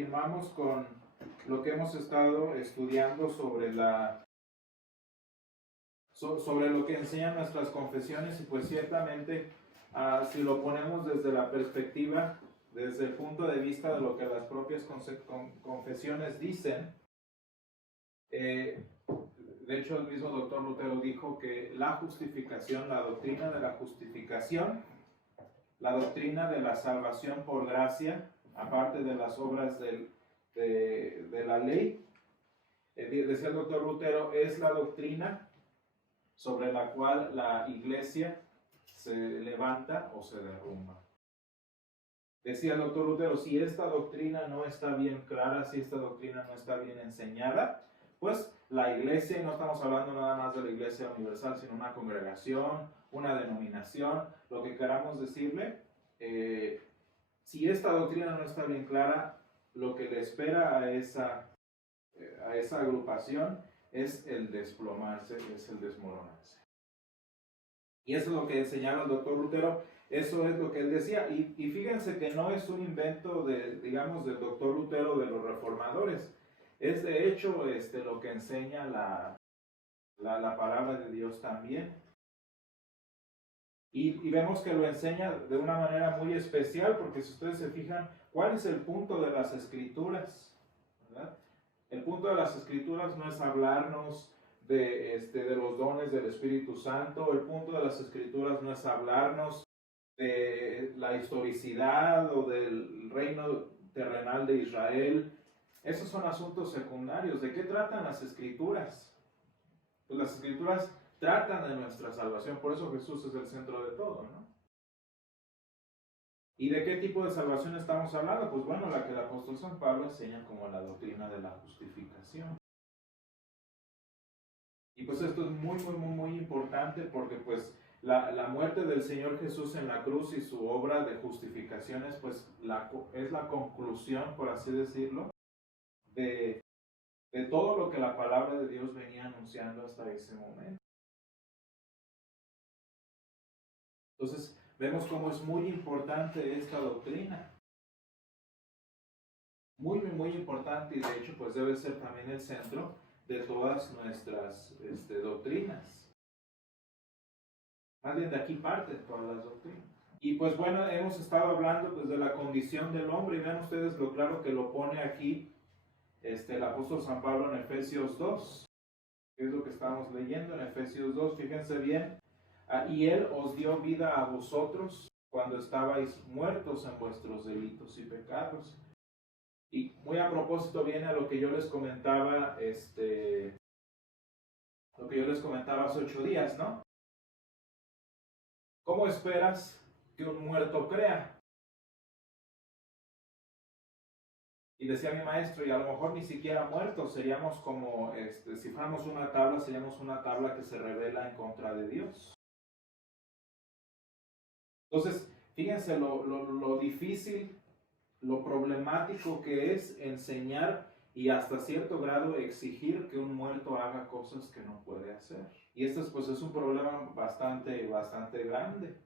continuamos con lo que hemos estado estudiando sobre sobre lo que enseñan nuestras confesiones, y pues ciertamente si lo ponemos desde la perspectiva, desde el punto de vista de lo que las propias confesiones dicen, de hecho el mismo doctor Lutero dijo que la justificación, la doctrina de la justificación, la doctrina de la salvación por gracia, aparte de las obras de la ley, decía el doctor Lutero, es la doctrina sobre la cual la iglesia se levanta o se derrumba. Decía el doctor Lutero, si esta doctrina no está bien clara, si esta doctrina no está bien enseñada, pues la iglesia, no estamos hablando nada más de la iglesia universal, sino una congregación, una denominación, lo que queramos decirle, si esta doctrina no está bien clara, lo que le espera a esa agrupación es el desplomarse, es el desmoronarse. Y eso es lo que enseñaba el doctor Lutero, eso es lo que él decía. Y fíjense que no es un invento digamos, del doctor Lutero, de los reformadores. Es de hecho lo que enseña la palabra de Dios también. Y vemos que lo enseña de una manera muy especial, porque si ustedes se fijan, ¿cuál es el punto de las Escrituras? ¿Verdad? El punto de las Escrituras no es hablarnos de los dones del Espíritu Santo. El punto de las Escrituras no es hablarnos de la historicidad o del reino terrenal de Israel. Esos son asuntos secundarios. ¿De qué tratan las Escrituras? Pues las Escrituras tratan de nuestra salvación, por eso Jesús es el centro de todo, ¿no? ¿Y de qué tipo de salvación estamos hablando? Pues bueno, la que el apóstol San Pablo enseña como la doctrina de la justificación. Y pues esto es muy importante, porque pues la muerte del Señor Jesús en la cruz y su obra de justificación es pues es la conclusión, por así decirlo, de todo lo que la palabra de Dios venía anunciando hasta ese momento. Entonces, vemos cómo es muy importante esta doctrina. Muy importante, y de hecho pues debe ser también el centro de todas nuestras doctrinas. Más bien de aquí parten todas las doctrinas. Y pues bueno, hemos estado hablando pues de la condición del hombre, y vean ustedes lo claro que lo pone aquí el apóstol San Pablo en Efesios 2, que es lo que estamos leyendo en Efesios 2, fíjense bien. Y Él os dio vida a vosotros cuando estabais muertos en vuestros delitos y pecados. Y muy a propósito viene a lo que yo les comentaba, lo que yo les comentaba hace 8 días, ¿no? ¿Cómo esperas que un muerto crea? Y decía mi maestro, y a lo mejor ni siquiera muertos, seríamos como, si fuéramos una tabla, seríamos una tabla que se revela en contra de Dios. Entonces, fíjense lo difícil, lo problemático que es enseñar y hasta cierto grado exigir que un muerto haga cosas que no puede hacer. Y esto pues es un problema bastante grande.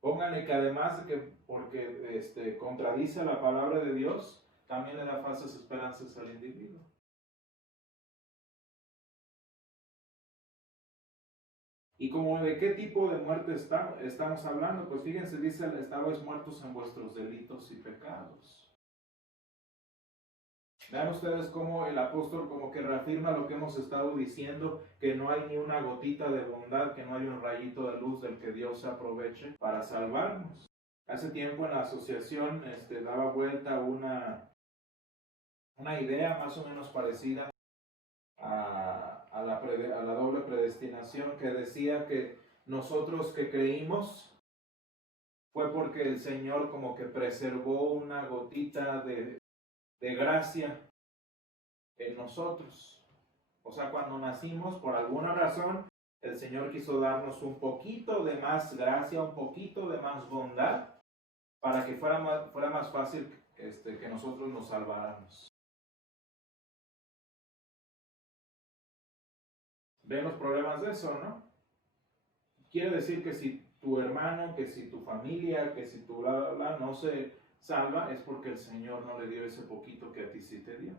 Pónganle que además de que porque contradice la palabra de Dios, también le da falsas esperanzas al individuo. ¿Y como de qué tipo de muerte estamos hablando? Pues fíjense, dice, estabais muertos en vuestros delitos y pecados. Vean ustedes cómo el apóstol como que reafirma lo que hemos estado diciendo, que no hay ni una gotita de bondad, que no hay un rayito de luz del que Dios se aproveche para salvarnos. Hace tiempo en la asociación daba vuelta una idea más o menos parecida a la doble predestinación, que decía que nosotros que creímos fue porque el Señor como que preservó una gotita de gracia en nosotros. O sea, cuando nacimos, por alguna razón, el Señor quiso darnos un poquito de más gracia, un poquito de más bondad, para que fuera más fácil que nosotros nos salváramos. ¿Ven los problemas de eso, no? Quiere decir que si tu hermano hermano, que si tu familia, que si tu no se salva, es porque el Señor no le dio ese poquito que a ti sí te dio.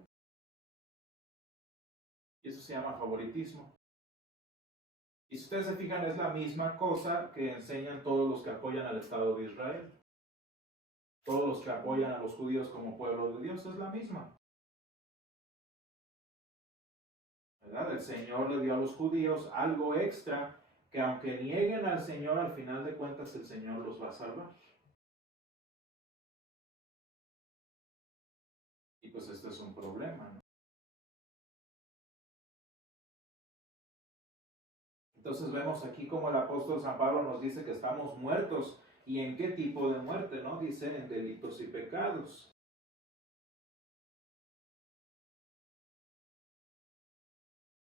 Y eso se llama favoritismo. Y si ustedes se fijan, es la misma cosa que enseñan todos los que apoyan al Estado de Israel. Todos los que apoyan a los judíos como pueblo de Dios, es la misma. ¿Verdad? El Señor le dio a los judíos algo extra que aunque nieguen al Señor, al final de cuentas el Señor los va a salvar. Y pues este es un problema, ¿no? Entonces vemos aquí como el apóstol San Pablo nos dice que estamos muertos. ¿Y en qué tipo de muerte? ¿No? Dice en delitos y pecados.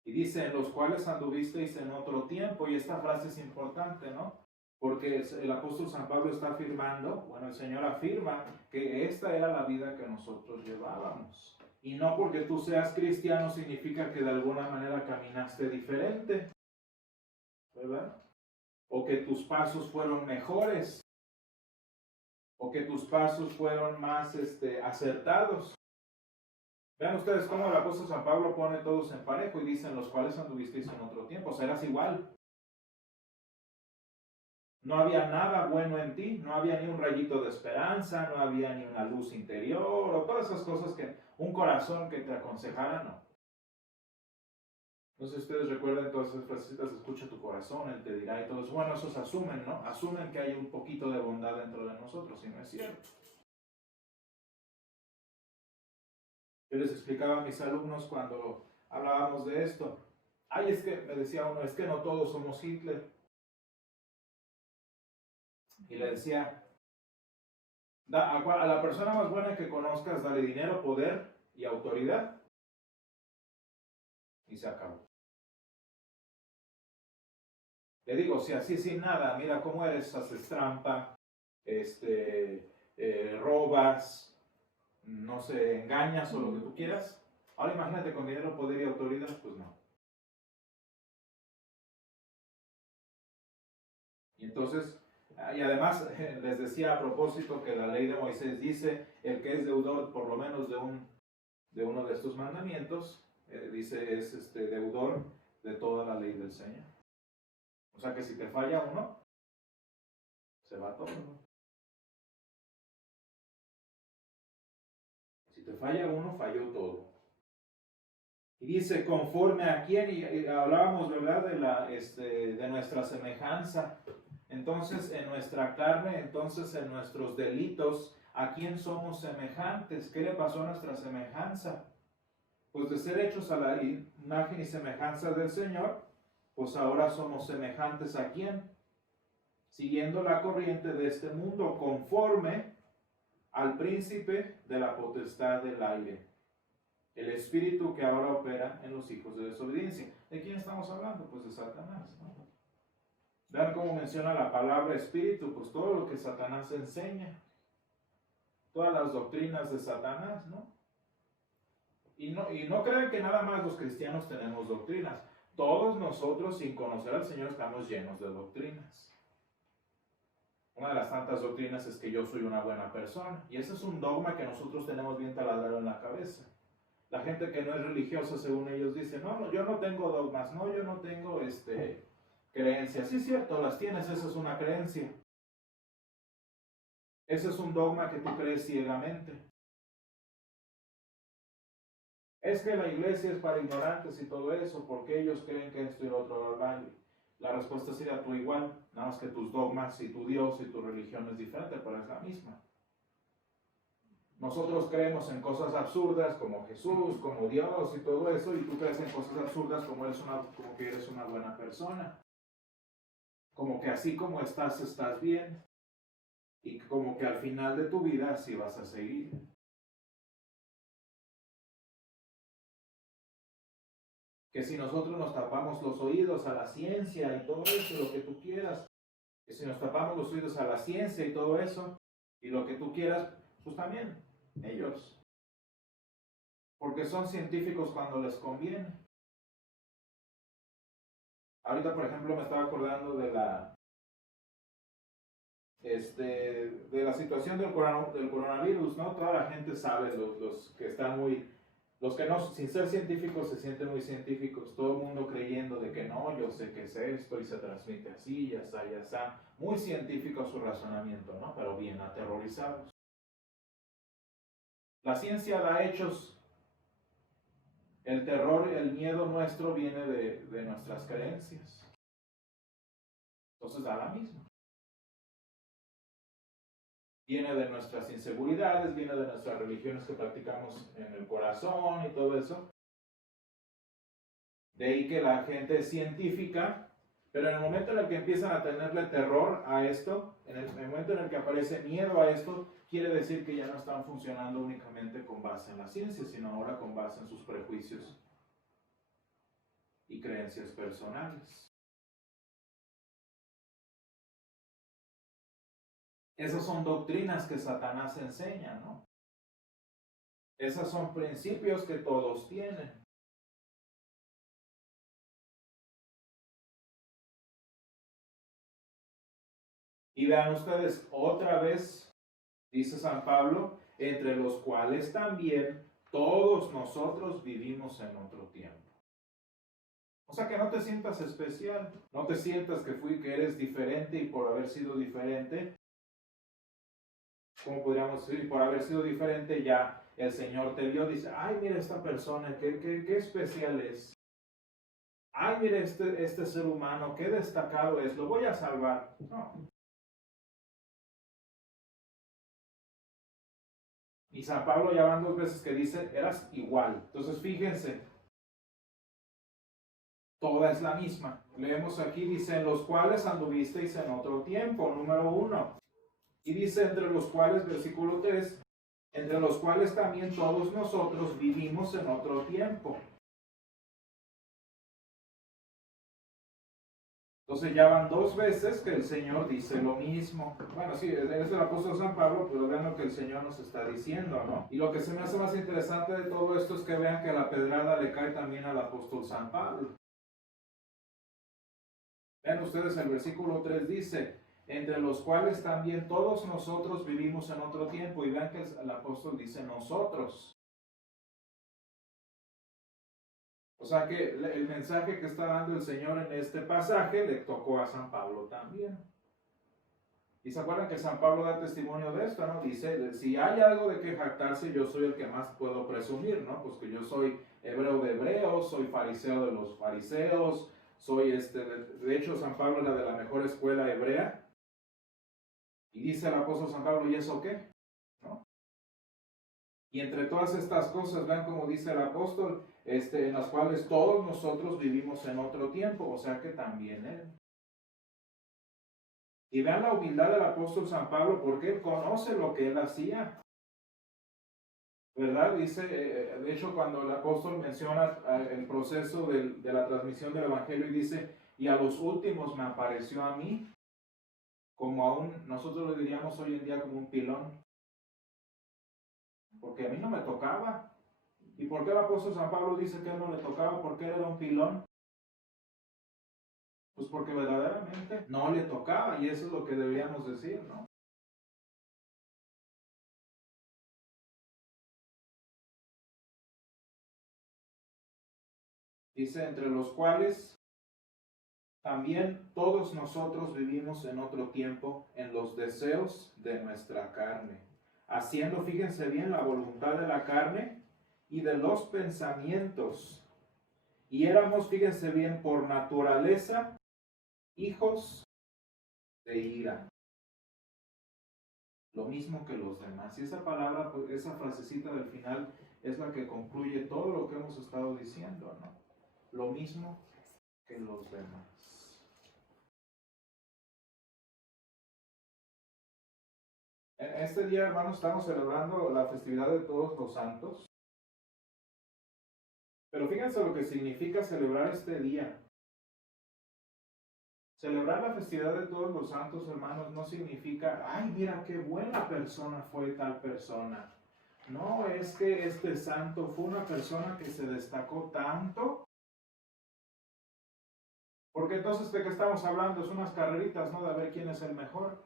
Y dice, en los cuales anduvisteis en otro tiempo. Y esta frase es importante, ¿no? Porque el apóstol San Pablo está afirmando, bueno, el Señor afirma que esta era la vida que nosotros llevábamos. Y no porque tú seas cristiano significa que de alguna manera caminaste diferente, ¿verdad? O que tus pasos fueron mejores, o que tus pasos fueron más acertados. Vean ustedes cómo el apóstol San Pablo pone todos en parejo y dice, en los cuales anduvisteis en otro tiempo, o sea, eras igual. No había nada bueno en ti, no había ni un rayito de esperanza, no había ni una luz interior, o todas esas cosas que un corazón que te aconsejara, no. Entonces ustedes recuerden todas esas frasecitas, escucha tu corazón, él te dirá y todo eso. Bueno, esos asumen, ¿no? Asumen que hay un poquito de bondad dentro de nosotros, y no es cierto. Yo les explicaba a mis alumnos cuando hablábamos de esto. Ay, es que, me decía uno, es que no todos somos Hitler. Y le decía, a la persona más buena que conozcas, dale dinero, poder y autoridad. Y se acabó. Le digo, si así sin nada, mira cómo eres, haces trampa, robas, no sé, engañas o lo que tú quieras. Ahora imagínate con dinero, poder y autoridad, pues no. Y entonces, y además les decía a propósito que la ley de Moisés dice, el que es deudor por lo menos de uno de estos mandamientos, dice es deudor de toda la ley del Señor. O sea que si te falla uno, se va todo, ¿no? Si te falla uno, falló todo. Y dice, conforme a quién, y hablábamos, ¿verdad?, de nuestra semejanza. Entonces, en nuestra carne, entonces en nuestros delitos, ¿a quién somos semejantes? ¿Qué le pasó a nuestra semejanza? Pues de ser hechos a la imagen y semejanza del Señor, pues ahora somos semejantes ¿a quién? Siguiendo la corriente de este mundo, conforme al príncipe de la potestad del aire, el espíritu que ahora opera en los hijos de desobediencia. ¿De quién estamos hablando? Pues de Satanás, ¿no? Vean cómo menciona la palabra espíritu, pues todo lo que Satanás enseña, todas las doctrinas de Satanás, ¿no? Y no crean que nada más los cristianos tenemos doctrinas. Todos nosotros, sin conocer al Señor, estamos llenos de doctrinas. Una de las tantas doctrinas es que yo soy una buena persona. Y ese es un dogma que nosotros tenemos bien taladrado en la cabeza. La gente que no es religiosa, según ellos, dice, no, yo no tengo dogmas, no, yo no tengo creencias. Sí, es cierto, las tienes, esa es una creencia. Ese es un dogma que tú crees ciegamente. Es que la iglesia es para ignorantes y todo eso, porque ellos creen que esto y lo otro vale. La respuesta sería tú igual, nada más que tus dogmas y tu Dios y tu religión es diferente, pero es la misma. Nosotros creemos en cosas absurdas como Jesús, como Dios y todo eso, y tú crees en cosas absurdas como que eres una buena persona. Como que así como estás bien, y como que al final de tu vida así vas a seguir. Que si nosotros nos tapamos los oídos a la ciencia y todo eso, lo que tú quieras, que si nos tapamos los oídos a la ciencia y todo eso, y lo que tú quieras, pues también ellos. Porque son científicos cuando les conviene. Ahorita, por ejemplo, me estaba acordando de la situación del coronavirus, ¿no? Toda la gente sabe, los que están muy, los que no, sin ser científicos, se sienten muy científicos, todo el mundo creyendo de que no, yo sé qué es esto y se transmite así, ya está, ya está. Muy científico su razonamiento, ¿no? Pero bien aterrorizados. La ciencia da hechos. El terror, el miedo nuestro viene de nuestras creencias. Entonces da la misma. Viene de nuestras inseguridades, viene de nuestras religiones que practicamos en el corazón y todo eso. De ahí que la gente es científica, pero en el momento en el que empiezan a tenerle terror a esto, en el momento en el que aparece miedo a esto, quiere decir que ya no están funcionando únicamente con base en la ciencia, sino ahora con base en sus prejuicios y creencias personales. Esas son doctrinas que Satanás enseña, ¿no? Esos son principios que todos tienen. Y vean ustedes, otra vez, dice San Pablo, entre los cuales también todos nosotros vivimos en otro tiempo. O sea, que no te sientas especial, no te sientas que eres diferente y por haber sido diferente, ¿cómo podríamos decir? Por haber sido diferente ya el Señor te vio, dice, ay, mira esta persona, qué especial es. Ay, mira este ser humano, qué destacado es, lo voy a salvar. No. Y San Pablo ya van 2 veces que dice, eras igual. Entonces fíjense, toda es la misma. Leemos aquí, dice, en los cuales anduvisteis en otro tiempo, número 1. Y dice, entre los cuales, versículo 3, entre los cuales también todos nosotros vivimos en otro tiempo. Entonces ya van 2 veces que el Señor dice lo mismo. Bueno, sí, es el apóstol San Pablo, pero vean lo que el Señor nos está diciendo, ¿no? Y lo que se me hace más interesante de todo esto es que vean que la pedrada le cae también al apóstol San Pablo. Vean ustedes, el versículo 3 dice, entre los cuales también todos nosotros vivimos en otro tiempo. Y vean que el apóstol dice nosotros. O sea que el mensaje que está dando el Señor en este pasaje le tocó a San Pablo también. Y se acuerdan que San Pablo da testimonio de esto, ¿no? Dice, si hay algo de que jactarse, yo soy el que más puedo presumir, ¿no? Pues que yo soy hebreo de hebreos, soy fariseo de los fariseos, soy de hecho San Pablo era de la mejor escuela hebrea. Y dice el apóstol San Pablo, ¿y eso qué? ¿No? Y entre todas estas cosas, vean como dice el apóstol, en las cuales todos nosotros vivimos en otro tiempo, o sea que también él. Y vean la humildad del apóstol San Pablo, porque él conoce lo que él hacía. ¿Verdad? Dice, de hecho, cuando el apóstol menciona el proceso de la transmisión del evangelio y dice, y a los últimos me apareció a mí, como a nosotros le diríamos hoy en día como un pilón, porque a mí no me tocaba. ¿Y por qué el apóstol San Pablo dice que a él no le tocaba? Porque él era un pilón. Pues porque verdaderamente no le tocaba, y eso es lo que deberíamos decir, ¿no? Dice, entre los cuales también todos nosotros vivimos en otro tiempo en los deseos de nuestra carne, haciendo, fíjense bien, la voluntad de la carne y de los pensamientos. Y éramos, fíjense bien, por naturaleza, hijos de ira. Lo mismo que los demás. Y esa palabra, esa frasecita del final es la que concluye todo lo que hemos estado diciendo, ¿no? Lo mismo que los demás. Este día, hermanos, estamos celebrando la festividad de todos los santos. Pero fíjense lo que significa celebrar este día. Celebrar la festividad de todos los santos, hermanos, no significa, ay, mira qué buena persona fue tal persona. No, es que este santo fue una persona que se destacó tanto. Porque entonces, ¿de qué estamos hablando? Es unas carreritas, ¿no? De ver quién es el mejor.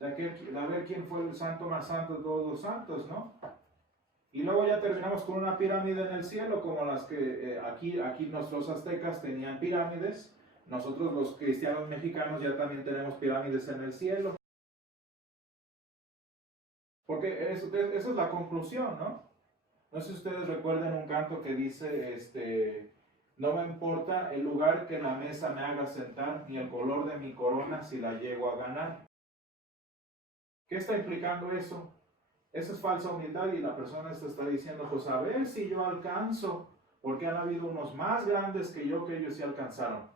A ver quién fue el santo más santo de todos los santos, ¿no? Y luego ya terminamos con una pirámide en el cielo, como las que aquí nuestros aztecas tenían pirámides. Nosotros los cristianos mexicanos ya también tenemos pirámides en el cielo. Porque esa es la conclusión, ¿no? No sé si ustedes recuerden un canto que dice, no me importa el lugar que en la mesa me haga sentar, ni el color de mi corona si la llego a ganar. ¿Qué está implicando eso? Esa es falsa humildad y la persona está diciendo, pues a ver si yo alcanzo, porque han habido unos más grandes que yo que ellos sí alcanzaron.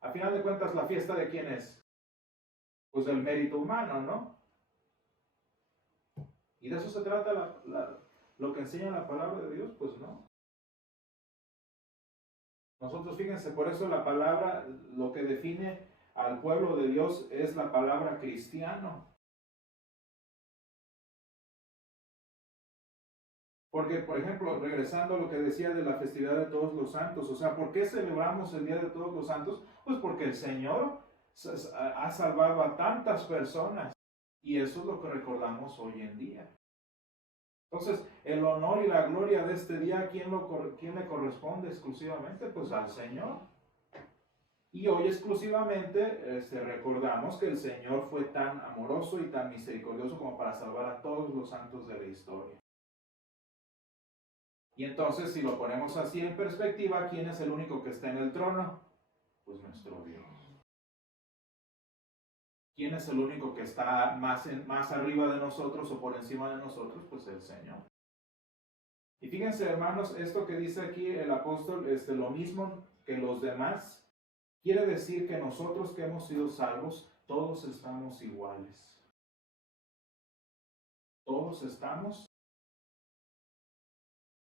A final de cuentas, ¿la fiesta de quién es? Pues del mérito humano, ¿no? ¿Y de eso se trata lo que enseña la palabra de Dios? Pues no. Nosotros, fíjense, por eso la palabra, lo que define al pueblo de Dios es la palabra cristiano. Porque, por ejemplo, regresando a lo que decía de la festividad de todos los santos, o sea, ¿por qué celebramos el Día de Todos los Santos? Pues porque el Señor ha salvado a tantas personas y eso es lo que recordamos hoy en día. Entonces, el honor y la gloria de este día, ¿quién le corresponde exclusivamente? Pues al Señor. Y hoy exclusivamente recordamos que el Señor fue tan amoroso y tan misericordioso como para salvar a todos los santos de la historia. Y entonces, si lo ponemos así en perspectiva, ¿quién es el único que está en el trono? Pues nuestro Dios. ¿Quién es el único que está más arriba de nosotros o por encima de nosotros? Pues el Señor. Y fíjense, hermanos, esto que dice aquí el apóstol, lo mismo que los demás, quiere decir que nosotros que hemos sido salvos, todos estamos iguales. Todos estamos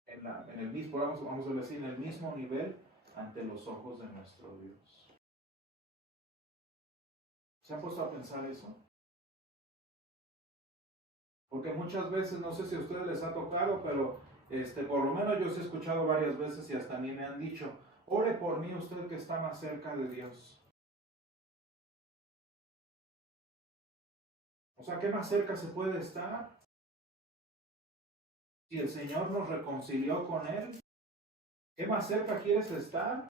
en el mismo, vamos a decir, en el mismo nivel ante los ojos de nuestro Dios. ¿Se han puesto a pensar eso? Porque muchas veces, no sé si a ustedes les ha tocado, pero por lo menos yo os he escuchado varias veces y hasta a mí me han dicho, ore por mí usted que está más cerca de Dios. O sea, ¿qué más cerca se puede estar? Si el Señor nos reconcilió con Él, ¿qué más cerca quieres estar?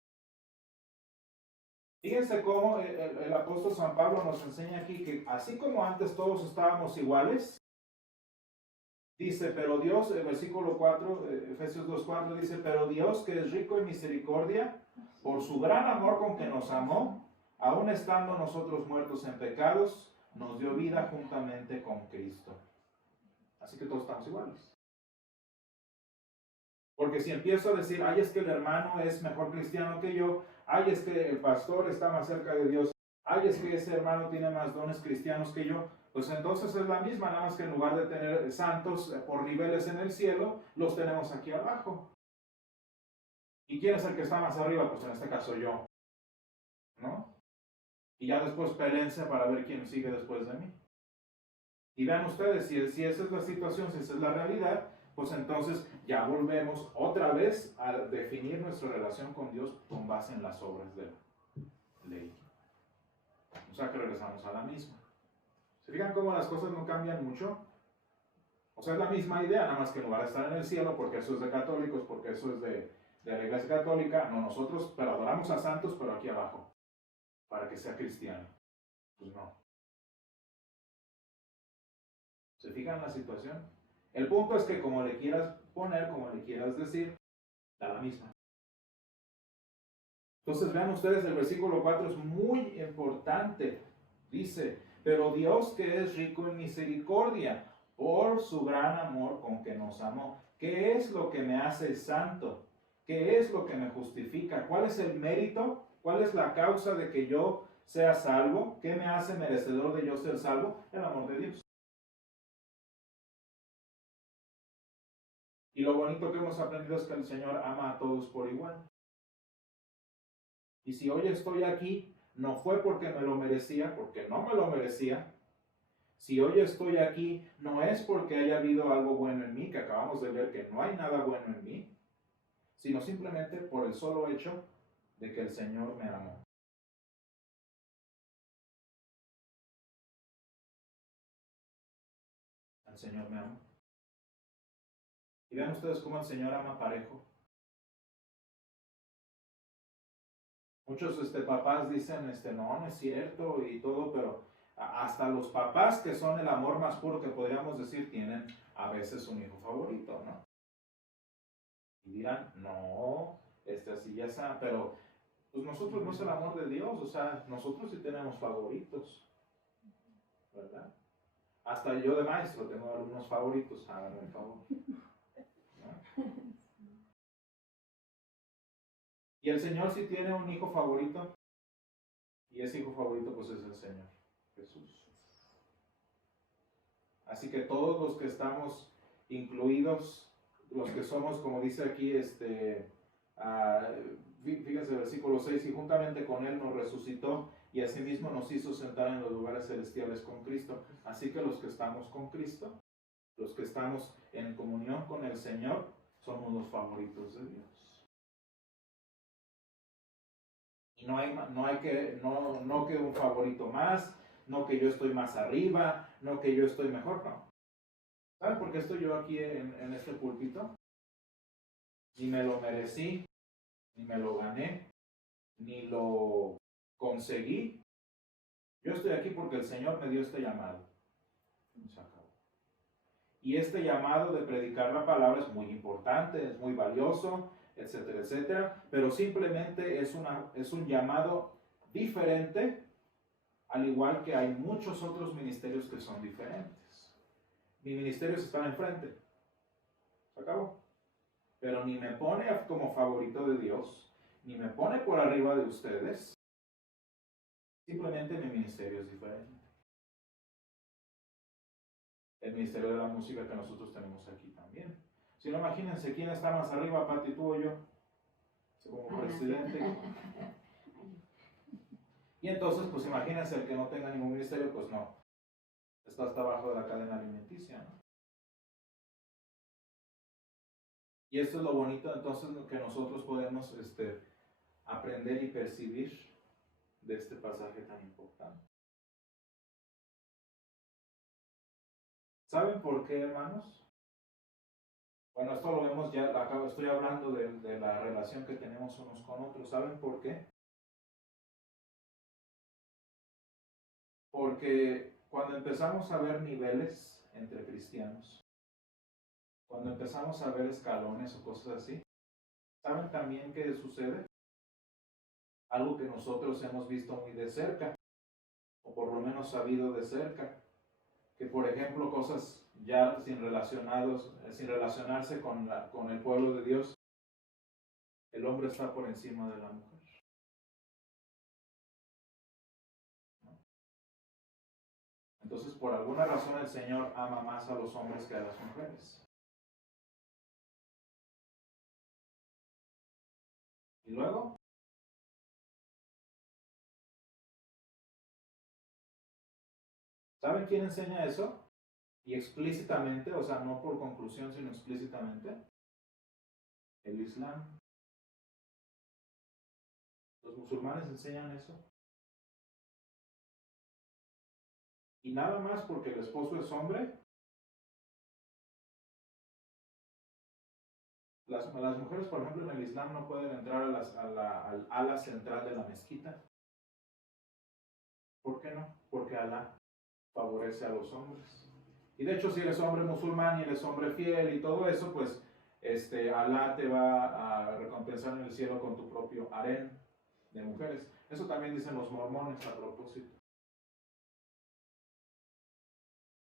Fíjense cómo el apóstol San Pablo nos enseña aquí que así como antes todos estábamos iguales, dice, pero Dios, el versículo 4, Efesios 2:4 dice, pero Dios que es rico en misericordia, por su gran amor con que nos amó, aun estando nosotros muertos en pecados, nos dio vida juntamente con Cristo. Así que todos estamos iguales. Porque si empiezo a decir, ay, es que el hermano es mejor cristiano que yo, ay, es que el pastor está más cerca de Dios, ay, es que ese hermano tiene más dones cristianos que yo, pues entonces es la misma, nada más que en lugar de tener santos por niveles en el cielo, los tenemos aquí abajo. ¿Y quién es el que está más arriba? Pues en este caso yo, ¿no? Y ya después peleense para ver quién sigue después de mí. Y vean ustedes, si esa es la situación, si esa es la realidad, pues entonces ya volvemos otra vez a definir nuestra relación con Dios con base en las obras de la ley. O sea que regresamos a la misma. ¿Se fijan cómo las cosas no cambian mucho? O sea, es la misma idea, nada más que en lugar de estar en el cielo, porque eso es de católicos, porque eso es de la Iglesia Católica, no, nosotros pero adoramos a santos, pero aquí abajo, para que sea cristiano. Pues no. ¿Se fijan la situación? El punto es que como le quieras poner, como le quieras decir, da la misma. Entonces vean ustedes, el versículo 4 es muy importante. Dice, pero Dios que es rico en misericordia, por su gran amor con que nos amó. ¿Qué es lo que me hace santo? ¿Qué es lo que me justifica? ¿Cuál es el mérito? ¿Cuál es la causa de que yo sea salvo? ¿Qué me hace merecedor de yo ser salvo? El amor de Dios. Y lo bonito que hemos aprendido es que el Señor ama a todos por igual. Y si hoy estoy aquí, no fue porque me lo merecía, porque no me lo merecía. Si hoy estoy aquí, no es porque haya habido algo bueno en mí, que acabamos de ver que no hay nada bueno en mí, sino simplemente por el solo hecho de que el Señor me amó. El Señor me ama. Y vean ustedes cómo el Señor ama parejo. Muchos papás dicen, no es cierto y todo, pero hasta los papás que son el amor más puro que podríamos decir, tienen a veces un hijo favorito, ¿no? Y dirán, no, así ya está, pero pues nosotros no es el amor de Dios, o sea, nosotros sí tenemos favoritos, ¿verdad? Hasta yo de maestro tengo algunos favoritos, háganme el favor, ¿no? Y el Señor sí tiene un hijo favorito, y ese hijo favorito pues es el Señor, Jesús. Así que todos los que estamos incluidos, los que somos, como dice aquí, fíjense el versículo 6, y juntamente con Él nos resucitó y asimismo nos hizo sentar en los lugares celestiales con Cristo. Así que los que estamos con Cristo, los que estamos en comunión con el Señor, somos los favoritos de Dios. Y no que un favorito más, no que yo estoy más arriba, no que yo estoy mejor, no. ¿Saben por qué estoy yo aquí en este púlpito? Ni me lo merecí, ni me lo gané, ni lo conseguí. Yo estoy aquí porque el Señor me dio este llamado. Se acabó. Y este llamado de predicar la palabra es muy importante, es muy valioso, etcétera, etcétera, pero simplemente es un llamado diferente, al igual que hay muchos otros ministerios que son diferentes. Mi ministerio es estar enfrente. Se acabó. Pero ni me pone como favorito de Dios, ni me pone por arriba de ustedes. Simplemente mi ministerio es diferente. El ministerio de la música que nosotros tenemos aquí también. Si no, imagínense quién está más arriba, Pati, tú o yo, como presidente. Y entonces, pues imagínense el que no tenga ningún ministerio, pues no, está hasta abajo de la cadena alimenticia, ¿no? Y esto es lo bonito entonces que nosotros podemos aprender y percibir de este pasaje tan importante. ¿Saben por qué, hermanos? Bueno, esto lo vemos ya, estoy hablando de la relación que tenemos unos con otros. ¿Saben por qué? Porque cuando empezamos a ver niveles entre cristianos, cuando empezamos a ver escalones o cosas así, ¿saben también qué sucede? Algo que nosotros hemos visto muy de cerca, o por lo menos sabido de cerca, que por ejemplo cosas ya sin relacionarse con el pueblo de Dios, el hombre está por encima de la mujer. Entonces, por alguna razón el Señor ama más a los hombres que a las mujeres. Y luego, ¿saben quién enseña eso? Y explícitamente, o sea, no por conclusión, sino explícitamente, el Islam. Los musulmanes enseñan eso. Y nada más porque el esposo es hombre, las mujeres, por ejemplo, en el Islam no pueden entrar al ala central de la mezquita. ¿Por qué no? Porque Alá favorece a los hombres. Y de hecho, si eres hombre musulmán y eres hombre fiel y todo eso, pues Alá te va a recompensar en el cielo con tu propio harén de mujeres. Eso también dicen los mormones a propósito.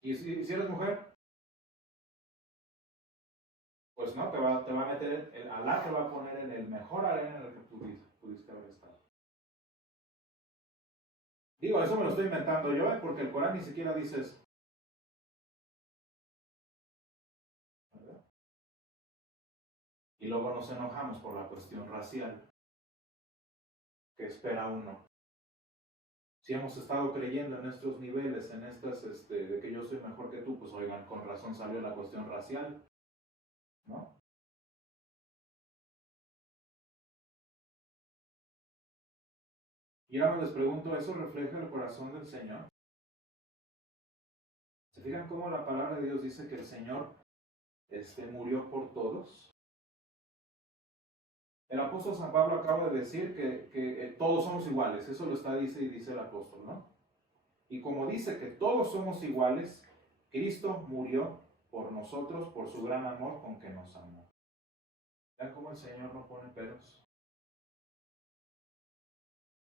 Y si eres mujer, pues no, te va a meter, Alá te va a poner en el mejor harén en el que pudiste haber estado. Digo, eso me lo estoy inventando yo, porque el Corán ni siquiera dice eso. ¿Verdad? Y luego nos enojamos por la cuestión racial. ¿Qué espera uno? Si hemos estado creyendo en estos niveles, en estas, de que yo soy mejor que tú, pues oigan, con razón salió la cuestión racial, ¿no? Y ahora les pregunto, ¿eso refleja el corazón del Señor? ¿Se fijan cómo la palabra de Dios dice que el Señor murió por todos? El apóstol San Pablo acaba de decir que todos somos iguales. Eso lo dice el apóstol, ¿no? Y como dice que todos somos iguales, Cristo murió por nosotros, por su gran amor con que nos amó. Vean cómo el Señor no pone peros.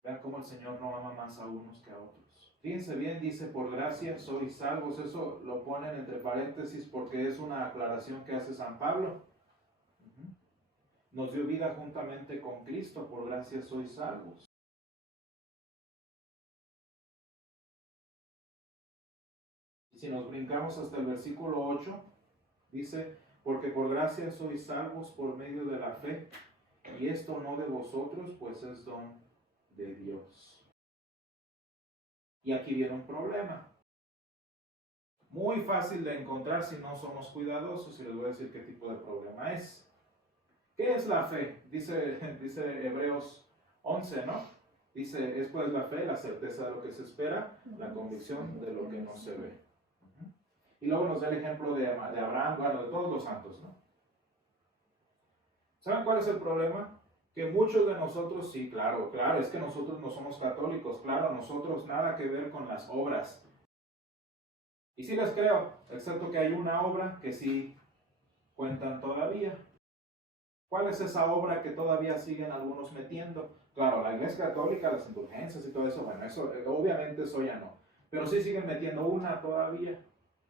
Vean cómo el Señor no ama más a unos que a otros. Fíjense bien, dice, por gracia sois salvos. Eso lo ponen entre paréntesis porque es una aclaración que hace San Pablo. Nos dio vida juntamente con Cristo, por gracia sois salvos. Y si nos brincamos hasta el versículo 8, dice, porque por gracia sois salvos por medio de la fe, y esto no de vosotros, pues es don de Dios. Y aquí viene un problema. Muy fácil de encontrar si no somos cuidadosos, y les voy a decir qué tipo de problema es. ¿Qué es la fe? Dice Hebreos 11, ¿no? Dice, es pues la fe, la certeza de lo que se espera, la convicción de lo que no se ve. Y luego nos da el ejemplo de Abraham, bueno, de todos los santos, ¿no? ¿Saben cuál es el problema? Que muchos de nosotros, sí, claro, es que nosotros no somos católicos, claro, nosotros nada que ver con las obras. Y sí les creo, excepto que hay una obra que sí cuentan todavía. ¿Cuál es esa obra que todavía siguen algunos metiendo? Claro, la Iglesia Católica, las indulgencias y todo eso, bueno, eso obviamente eso ya no. Pero sí siguen metiendo una todavía.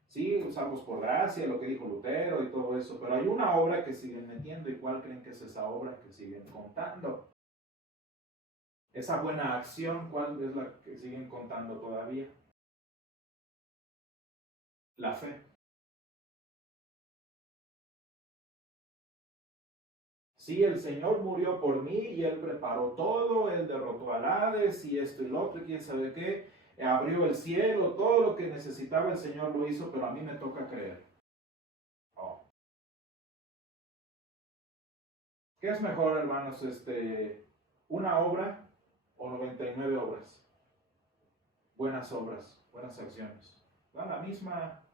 Sí, usamos por gracia, lo que dijo Lutero y todo eso, pero hay una obra que siguen metiendo. ¿Y cuál creen que es esa obra que siguen contando? Esa buena acción, ¿cuál es la que siguen contando todavía? La fe. Sí, el Señor murió por mí y Él preparó todo, Él derrotó al Hades y esto y lo otro, quién sabe qué, abrió el cielo, todo lo que necesitaba el Señor lo hizo, pero a mí me toca creer. Oh. ¿Qué es mejor, hermanos, una obra o 99 obras? Buenas obras, buenas acciones. Da la misma.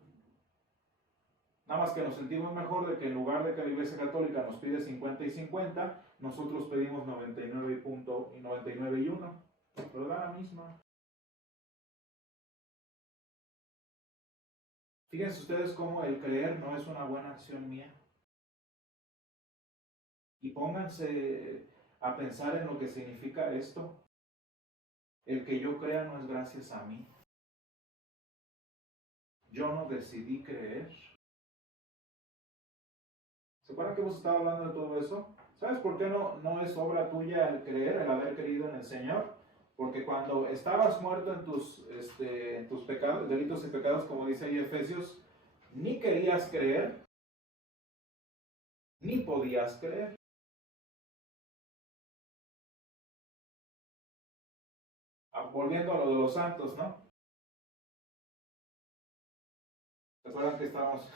Nada más que nos sentimos mejor de que en lugar de que la Iglesia Católica nos pide 50 y 50, nosotros pedimos 99 y punto y 99 y 1. Pero da la misma. Fíjense ustedes cómo el creer no es una buena acción mía. Y pónganse a pensar en lo que significa esto. El que yo crea no es gracias a mí. Yo no decidí creer. ¿Se acuerdan que hemos estado hablando de todo eso? ¿Sabes por qué no es obra tuya el creer, el haber creído en el Señor? Porque cuando estabas muerto en tus pecados, delitos y pecados, como dice ahí Efesios, ni querías creer, ni podías creer. Volviendo a lo de los santos, ¿no? ¿Se acuerdan que estamos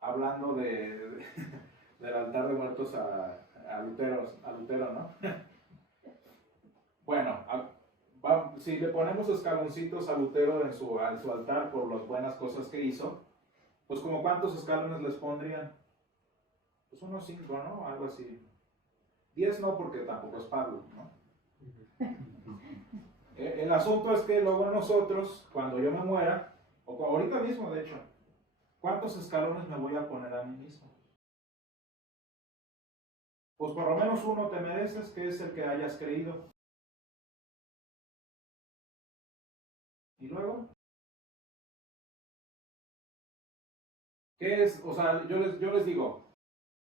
hablando del altar de muertos a Lutero, ¿no? Bueno, si le ponemos escaloncitos a Lutero en su altar por las buenas cosas que hizo, pues como cuántos escalones les pondrían? Pues unos 5, ¿no? Algo así. 10 no, porque tampoco es Pablo, ¿no? El asunto es que luego nosotros, cuando yo me muera, o ahorita mismo de hecho, ¿cuántos escalones me voy a poner a mí mismo? Pues por lo menos uno te mereces, que es el que hayas creído. Y luego, ¿qué es? O sea, yo les digo,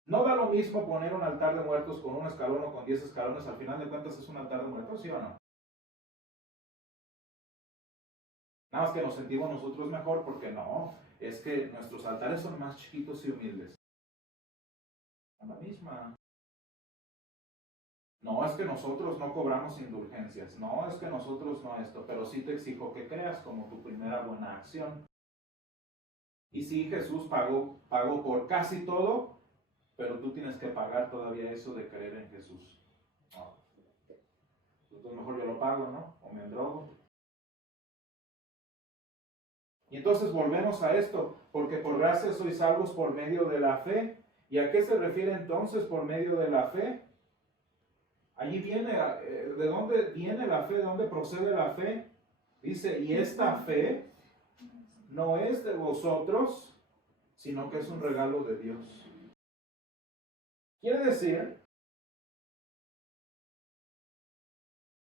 no da lo mismo poner un altar de muertos con un escalón o con 10 escalones, al final de cuentas es un altar de muertos, ¿sí o no? Nada más que nos sentimos nosotros mejor porque no, es que nuestros altares son más chiquitos y humildes. A la misma. No, es que nosotros no cobramos indulgencias, no, es que nosotros no esto, pero sí te exijo que creas como tu primera buena acción. Y sí, Jesús pagó por casi todo, pero tú tienes que pagar todavía eso de creer en Jesús. No. Entonces mejor yo lo pago, ¿no? O me endrogo. Y entonces volvemos a esto, porque por gracia sois salvos por medio de la fe. ¿Y a qué se refiere entonces por medio de la fe? Allí viene, ¿de dónde viene la fe? ¿De dónde procede la fe? Dice, y esta fe no es de vosotros, sino que es un regalo de Dios. Quiere decir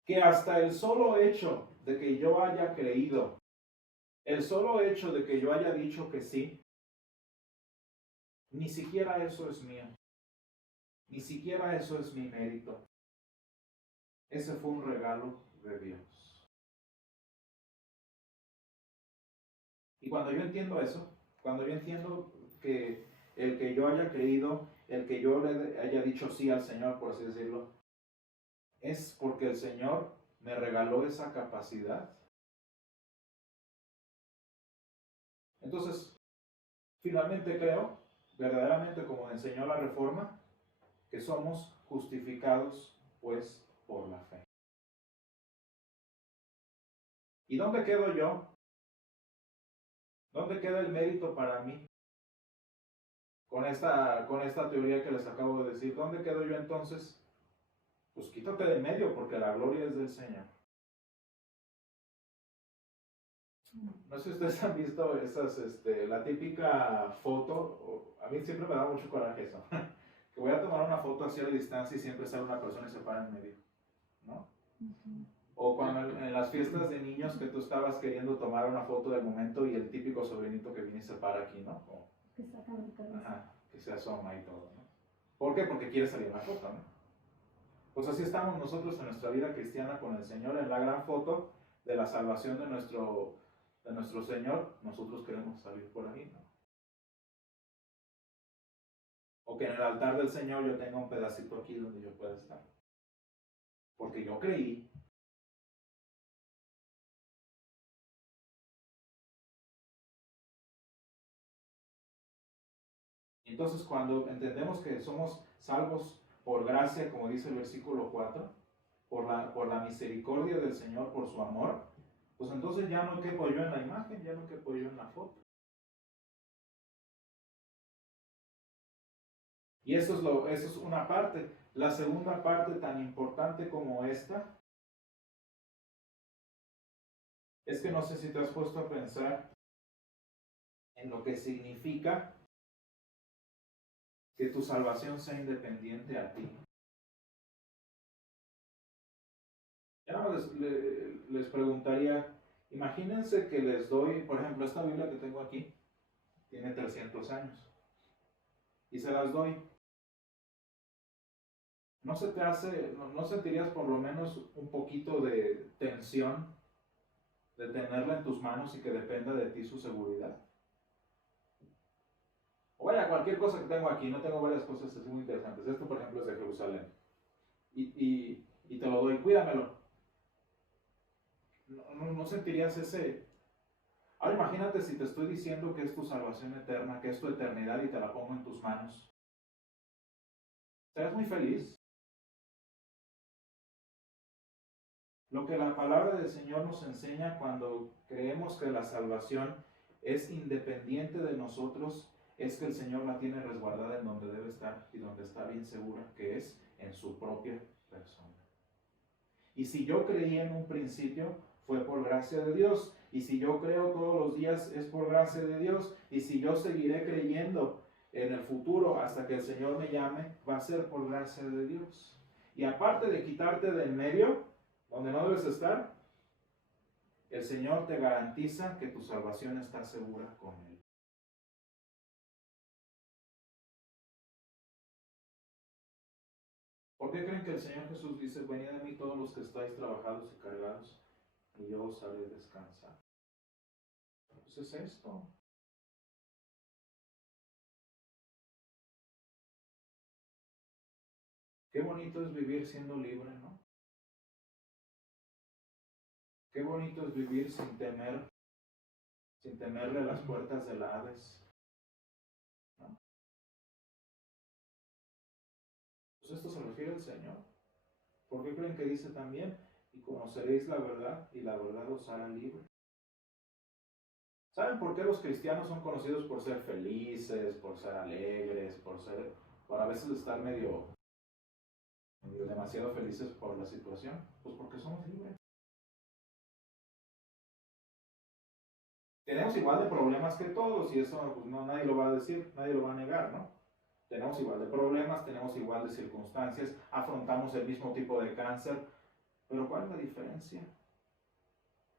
que hasta el solo hecho de que yo haya creído, el solo hecho de que yo haya dicho que sí, ni siquiera eso es mío. Ni siquiera eso es mi mérito. Ese fue un regalo de Dios. Y cuando yo entiendo eso, cuando yo entiendo que el que yo haya creído, el que yo le haya dicho sí al Señor, por así decirlo, es porque el Señor me regaló esa capacidad. Entonces, finalmente creo, verdaderamente como enseñó la Reforma, que somos justificados pues por la fe. ¿Y dónde quedo yo? ¿Dónde queda el mérito para mí? Con esta teoría que les acabo de decir, ¿dónde quedo yo entonces? Pues quítate de medio porque la gloria es del Señor. No sé si ustedes han visto esas, la típica foto, a mí siempre me da mucho coraje eso, que voy a tomar una foto así a la distancia y siempre sale una persona y se para en medio, ¿no? O cuando en las fiestas de niños que tú estabas queriendo tomar una foto del momento y el típico sobrinito que viene y se para aquí, ¿no? Que saca la cabeza. Ajá, que se asoma y todo, ¿no? ¿Por qué? Porque quiere salir en la foto, ¿no? Pues así estamos nosotros en nuestra vida cristiana con el Señor, en la gran foto de la salvación de nuestro Señor, nosotros queremos salir por ahí, ¿no? O que en el altar del Señor yo tenga un pedacito aquí donde yo pueda estar. Porque yo creí. Entonces cuando entendemos que somos salvos por gracia, como dice el versículo 4, por la misericordia del Señor, por su amor, pues entonces ya no quepo yo en la imagen, ya no quepo yo en la foto. Y eso es una parte. La segunda parte tan importante como esta es que no sé si te has puesto a pensar en lo que significa que tu salvación sea independiente a ti. Ya nada más les preguntaría, imagínense que les doy, por ejemplo, esta Biblia que tengo aquí, tiene 300 años, y se las doy. ¿No se te hace, no sentirías por lo menos un poquito de tensión de tenerla en tus manos y que dependa de ti su seguridad? O vaya, cualquier cosa que tengo aquí, no tengo varias cosas así muy interesantes. Esto, por ejemplo, es de Jerusalén. Y te lo doy, cuídamelo. No sentirías ese... Ahora imagínate si te estoy diciendo que es tu salvación eterna, que es tu eternidad y te la pongo en tus manos. ¿Serás muy feliz? Lo que la palabra del Señor nos enseña cuando creemos que la salvación es independiente de nosotros, es que el Señor la tiene resguardada en donde debe estar y donde está bien segura, que es en su propia persona. Y si yo creí en un principio, fue por gracia de Dios. Y si yo creo todos los días, es por gracia de Dios. Y si yo seguiré creyendo en el futuro hasta que el Señor me llame, va a ser por gracia de Dios. Y aparte de quitarte de en medio, donde no debes estar, el Señor te garantiza que tu salvación está segura con Él. ¿Por qué creen que el Señor Jesús dice, venid a mí todos los que estáis trabajados y cargados, y yo os haré descansar? Pues es esto. Qué bonito es vivir siendo libre, ¿no? Qué bonito es vivir sin temerle las puertas del Hades, ¿no? Pues esto se refiere al Señor. ¿Por qué creen que dice también, y conoceréis la verdad, y la verdad os hará libre? ¿Saben por qué los cristianos son conocidos por ser felices, por ser alegres, por a veces estar medio demasiado felices por la situación? Pues porque somos libres. Tenemos igual de problemas que todos y eso pues, no, nadie lo va a decir, nadie lo va a negar, ¿no? Tenemos igual de problemas, tenemos igual de circunstancias, afrontamos el mismo tipo de cáncer, pero ¿cuál es la diferencia?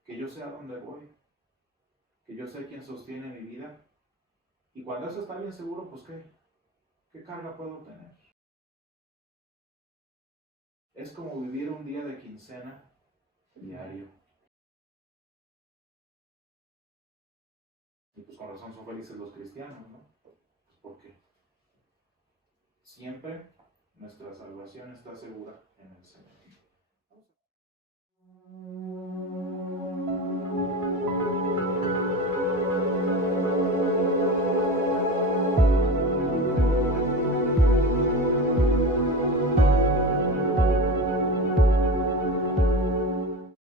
Que yo sé a dónde voy, que yo sé quién sostiene mi vida y cuando eso está bien seguro, pues ¿qué carga puedo tener? Es como vivir un día de quincena diario. Y pues con razón son felices los cristianos, ¿no? Pues porque siempre nuestra salvación está segura en el Señor.